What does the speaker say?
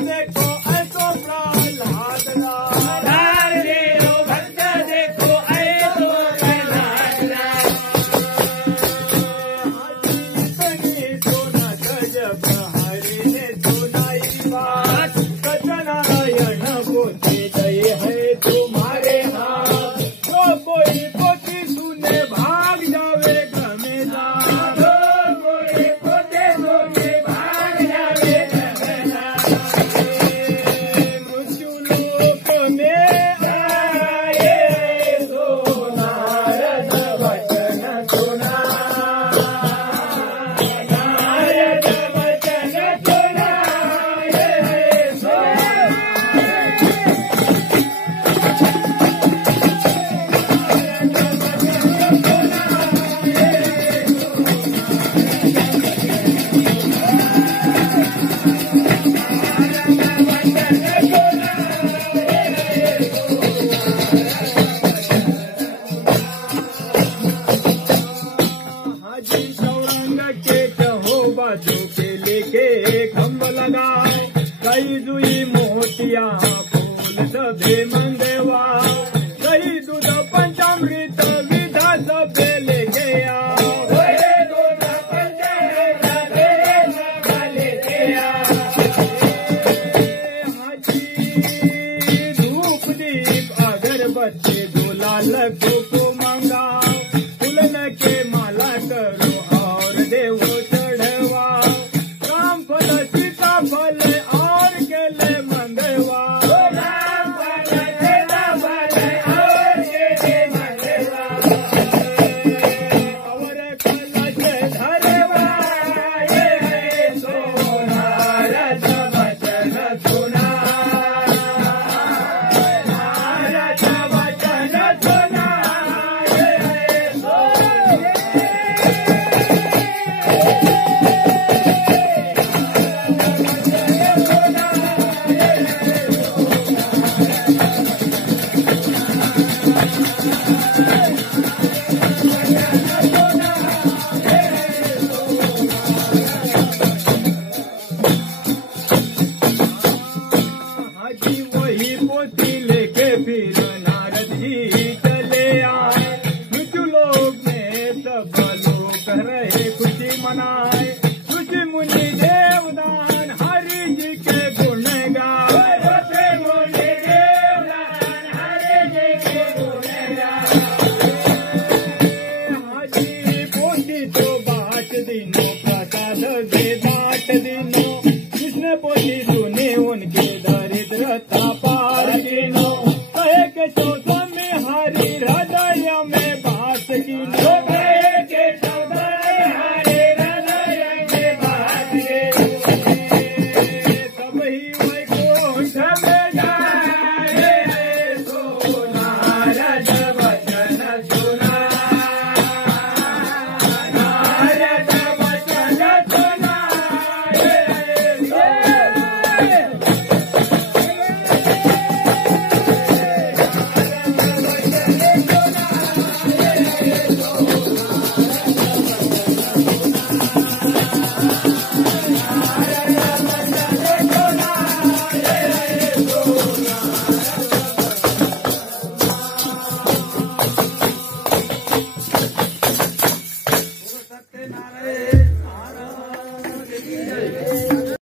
देखो ऐसो प्रहलाद लाल। नारदेव भक्त देखो ऐसो प्रहलाद लाल। सोना गजब हरिने सुनाई बात, सत्यनारायण पोते गए है तुम्हारे हाथ। जो कोई पोती सुने भाग जावे गमेदार। जो कोई पोते सुने भाग जावे गमेदार। मृत्यु लोक में आए सो नारद वचन सुना। नारद वचन सुनाए सो। हाजी सौरंग के कहो बाजू के लेके खम्भ लगाओ। कई दुई मोतिया फूल सभे मंगवा। कई दूध पंचामृत विधा सभे लेके आओ। दूध पंचामृत लेके आओ। हाजी धूप दीप अगरबत्ती दुलाल को मंगाओ। फूलन के माला करो और देवो चढ़वा। राम फल सीता फल और केले मंगवा।